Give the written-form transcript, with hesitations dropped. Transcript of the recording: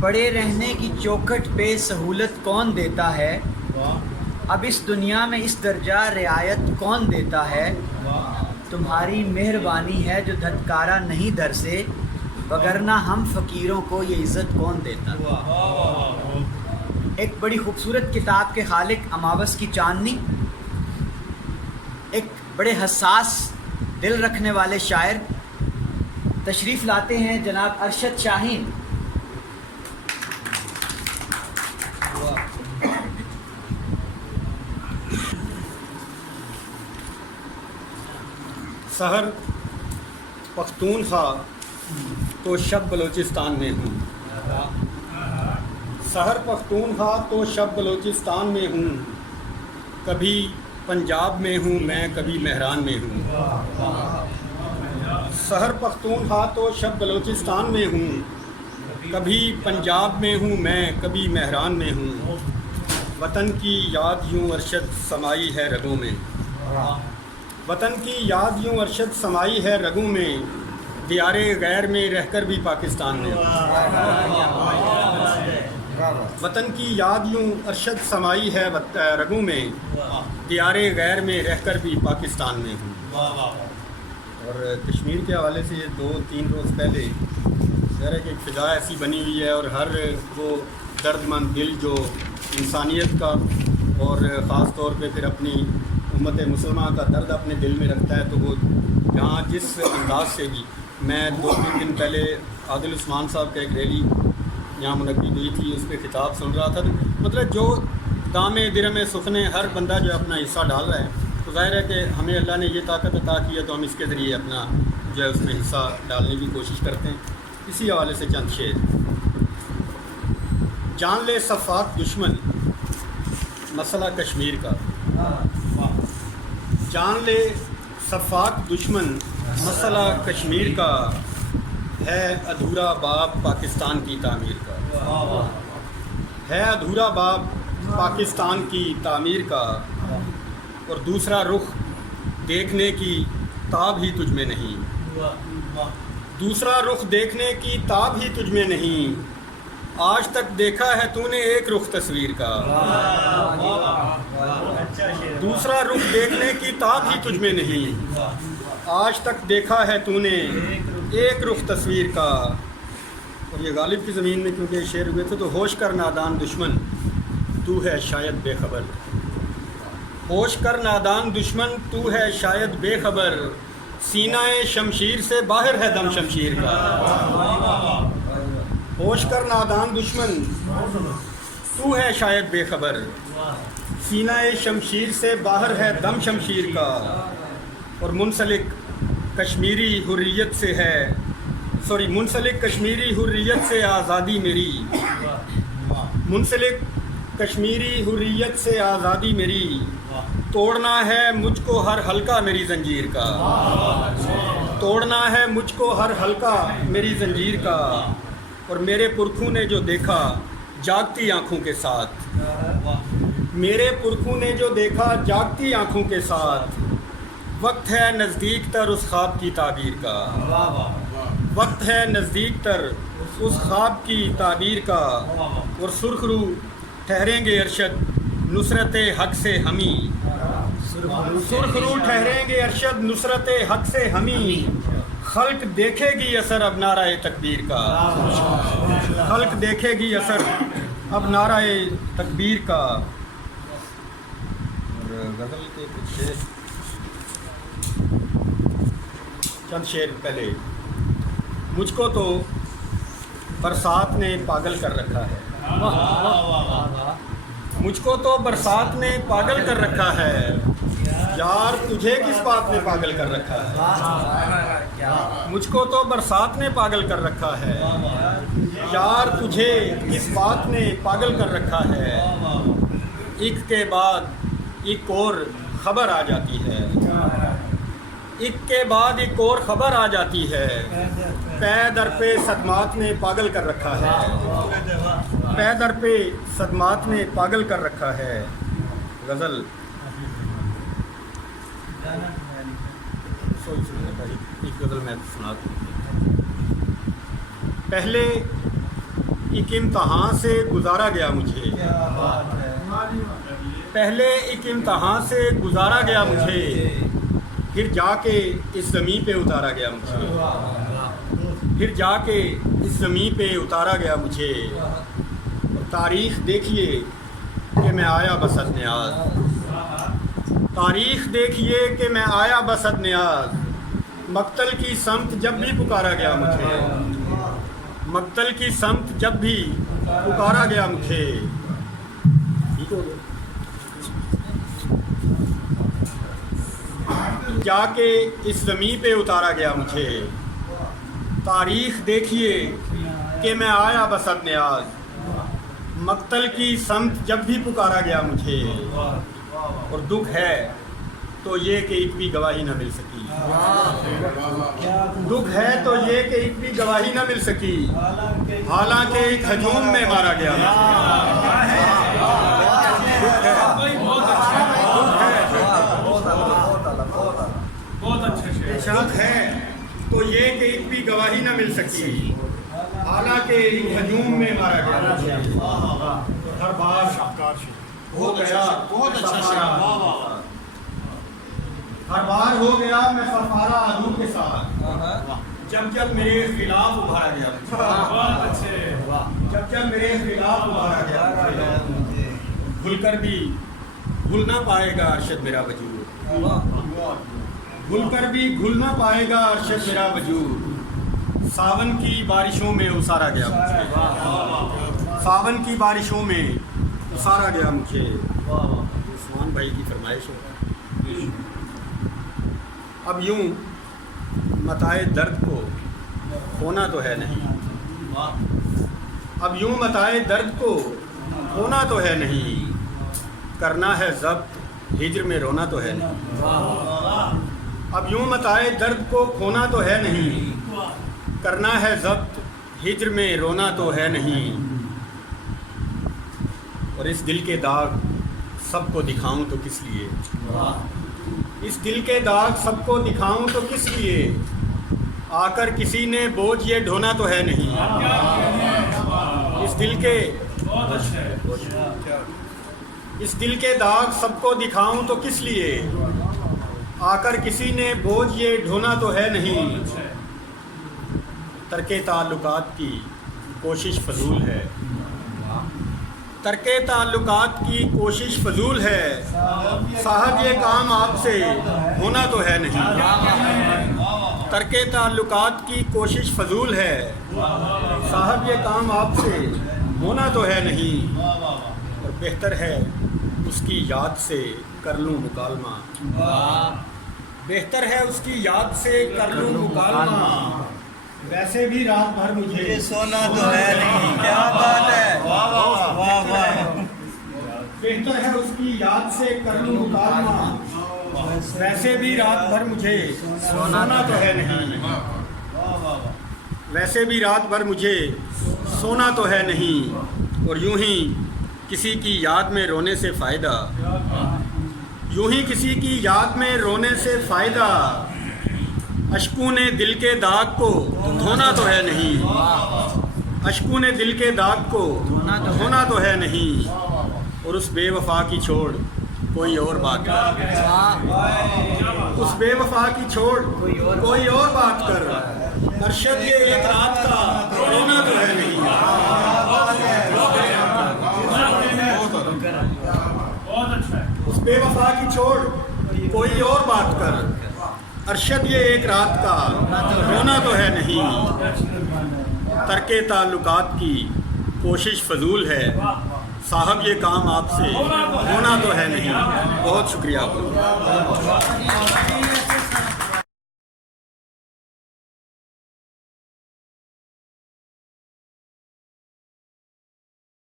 پڑے رہنے کی چوکھٹ پہ سہولت کون دیتا ہے؟ اب اس دنیا میں اس درجہ رعایت کون دیتا ہے؟ تمہاری مہربانی ہے جو دھتکارا نہیں در سے، وگرنہ ہم فقیروں کو یہ عزت کون دیتا؟ ایک بڑی خوبصورت کتاب کے خالق اماوس کی چاندنی، ایک بڑے حساس دل رکھنے والے شاعر تشریف لاتے ہیں، جناب ارشد شاہین۔ سحر پختونخوا تو شب بلوچستان میں ہوں، سحر پختونخوا تو شب بلوچستان میں ہوں، کبھی پنجاب میں ہوں میں کبھی مہران میں ہوں۔ سحر پختونخوا تو شب بلوچستان میں ہوں، کبھی پنجاب میں ہوں میں کبھی مہران میں ہوں۔ وطن کی یاد یوں ارشد سمائی ہے رگوں میں، وطن کی یاد یوں ارشد سمائی ہے رگوں میں، دیار غیر میں رہ کر بھی پاکستان میں ہوں۔ وطن کی یاد یوں ارشد سمائی ہے رگوں میں، دیار غیر میں رہ کر بھی پاکستان میں ہوں۔ اور کشمیر کے حوالے سے یہ 2-3 روز پہلے ظاہر ہے کہ ایک فضا ایسی بنی ہوئی ہے، اور ہر وہ درد مند دل جو انسانیت کا اور خاص طور پہ پھر اپنی امت مسلمہ کا درد اپنے دل میں رکھتا ہے، تو وہ جہاں جس انداز سے بھی، میں 2-3 دن پہلے عادل عثمان صاحب کا ایک ریلی یہاں منعقد ہوئی تھی، اس پہ خطاب سن رہا تھا، مطلب جو دام درم سخنے ہر بندہ جو اپنا حصہ ڈال رہا ہے، تو ظاہر ہے کہ ہمیں اللہ نے یہ طاقت عطا کی ہے تو ہم اس کے ذریعے اپنا جو ہے اس میں حصہ ڈالنے کی کوشش کرتے ہیں۔ اسی حوالے سے چند شعر۔ جان لے صفاق دشمن مسئلہ کشمیر کا، جان لے صفاق دشمن مسئلہ کشمیر کا، ہے ادھورا باب پاکستان کی تعمیر کا، ہے ادھورا باب پاکستان کی تعمیر کا، اور دوسرا رخ دیکھنے کی تاب ہی تجھ میں نہیں، دوسرا رخ دیکھنے کی تاب ہی تجھ میں نہیں، آج تک دیکھا ہے تو نے ایک رخ تصویر کا، دوسرا رخ دیکھنے کی تاب ہی تجھ میں نہیں، آج تک دیکھا ہے تو نے ایک رخ تصویر کا۔ اور یہ غالب کی زمین میں کیونکہ یہ شعر ہوئے تھے، تو ہوش کر نادان دشمن تو ہے شاید بے خبر، ہوش کر نادان دشمن تو ہے شاید بے خبر، سینہ شمشیر سے باہر ہے دم شمشیر کا، ہوش کر نادان دشمن تو ہے شاید بے خبر، سینہ شمشیر سے باہر ہے دم شمشیر کا، اور منسلک کشمیری حریت سے ہے، منسلک کشمیری حریت سے آزادی میری، منسلک کشمیری حریت سے آزادی میری، توڑنا ہے مجھ کو ہر حلقہ میری زنجیر کا، توڑنا ہے مجھ کو ہر حلقہ میری زنجیر کا، اور میرے پرکھوں نے جو دیکھا جاگتی آنکھوں کے ساتھ، میرے پرکھوں نے جو دیکھا جاگتی آنکھوں کے ساتھ، وقت ہے نزدیک تر اس خواب کی تعبیر کا، وقت ہے نزدیک تر اس خواب کی تعبیر کا، اور سرخ رو ٹھہریں گے ارشد نصرت حق سے ہمیں، سرخ رو ٹھہریں گے ارشد نصرت حق سے ہمیں، خلق دیکھے گی اثر اب نعرہ تکبیر کا، خلق دیکھے گی اثر اب نعرہ تکبیر کا۔ اور غزل کے کچھ شعر، چند شعر پہلے۔ مجھ کو تو برسات نے پاگل کر رکھا ہے، مجھ کو تو برسات نے پاگل کر رکھا ہے، یار تجھے کس بات نے پاگل کر رکھا ہے، مجھ کو تو برسات نے پاگل کر رکھا ہے، یار تجھے کس بات نے پاگل کر رکھا ہے، ایک کے بعد ایک اور خبر آ جاتی ہے، ایک کے بعد ایک اور خبر آ جاتی ہے، پے در پہ صدمات نے پاگل کر رکھا ہے، پے در پہ صدمات نے پاگل کر رکھا ہے۔ غزل ایک غزل میں سنا دوں۔ پہلے ایک امتحان سے گزارا گیا مجھے، پہلے ایک امتحان سے گزارا گیا مجھے، پھر جا کے اس زمین پہ اتارا گیا مجھے، پھر جا کے اس زمین پہ اتارا گیا مجھے۔ تاریخ دیکھیے کہ میں آیا بسد نیاز، تاریخ دیکھیے کہ میں آیا بسد نیاز، مقتل کی سمت جب بھی پکارا گیا مجھے، مقتل کی سمت جب بھی پکارا گیا مجھے۔ جا کے اس زمین پہ اتارا گیا مجھے۔ تاریخ دیکھیے کہ میں آیا بسد نیاز، مقتل کی سمت جب بھی پکارا گیا مجھے۔ اور دکھ ہے تو یہ کہ ایک بھی گواہی نہ مل سکی، دکھ ہے تو یہ کہ ایک بھی گواہی نہ مل سکی، حالانکہ ایک ہجوم میں مارا گیا۔ دکھ ہے تو یہ کہ ایک بھی گواہی نہ مل سکی، حالانکہ ایک ہجوم میں مارا گیا۔ ہر بار ہو گیا، بہت اچھا، ہر بار ہو گیا میں سفارا عدو کے ساتھ، جب جب میرے خلاف ابھارا گیا، جب جب میرے خلاف ابھارا گیا، بھول کر بھی بھول نہ پائے گا ارشد میرا وجود، بھول کر بھی بھول نہ پائے گا ارشد میرا وجود۔ ساون کی بارشوں میں اتارا گیا مجھے، ساون کی بارشوں میں اتارا گیا مجھے۔ عثمان بھائی کی فرمائش ہے، اب یوں متاع درد کو کھونا تو ہے نہیں، اب یوں متاع درد کو کھونا تو ہے نہیں، کرنا ہے ضبط ہجر میں رونا تو ہے نہیں، اب یوں متاع درد کو کھونا تو ہے نہیں، کرنا ہے ضبط ہجر میں رونا تو ہے نہیں۔ اور اس دل کے داغ سب کو دکھاؤں تو کس لیے، اس دل کے داغ سب کو دکھاؤں تو کس لیے، آ کر کسی نے بوجھ یہ ڈھونا تو ہے نہیں، اس دل کے اس دل کے داغ سب کو دکھاؤں تو کس لیے، آ کر کسی نے بوجھ یہ ڈھونا تو ہے نہیں۔ ترک تعلقات کی کوشش فضول ہے، ترک تعلقات کی کوشش فضول ہے، صاحب یہ کام آپ سے ہونا تو ہے نہیں، ترک تعلقات کی کوشش فضول ہے، صاحب یہ کام آپ سے ہونا تو ہے نہیں۔ اور بہتر ہے اس کی یاد سے کر لوں مکالمہ، بہتر ہے اس کی یاد سے کر لوں مکالمہ، ویسے بھی رات بھر مجھے سونا تو ہے نہیں۔ کیا بات ہے، واہ واہ واہ، بہتر ہے اس کی یاد سے کر لوں مکالمہ، ویسے بھی رات بھر مجھے سونا تو ہے نہیں، ویسے بھی رات بھر مجھے سونا تو ہے نہیں۔ اور یوں ہی کسی کی یاد میں رونے سے فائدہ، یوں ہی کسی کی یاد میں رونے سے فائدہ، اشکوں نے دل کے داغ کو دھونا تو ہے نہیں، اشکوں نے دل کے داغ کو دھونا تو ہے نہیں۔ اور اس بے وفا کی چھوڑ کوئی اور بات کر، اس بے وفا کی چھوڑ کوئی اور بات کر، ارشد یہ ایک رات کا رونا تو ہے نہیں۔ اس بے وفا کی چھوڑ کوئی اور بات کر، ارشد یہ ایک رات کا رونا تو ہے نہیں۔ ترک تعلقات کی کوشش فضول ہے، صاحب یہ کام آپ سے ہونا تو ہے نہیں۔ بہت شکریہ آپ کا۔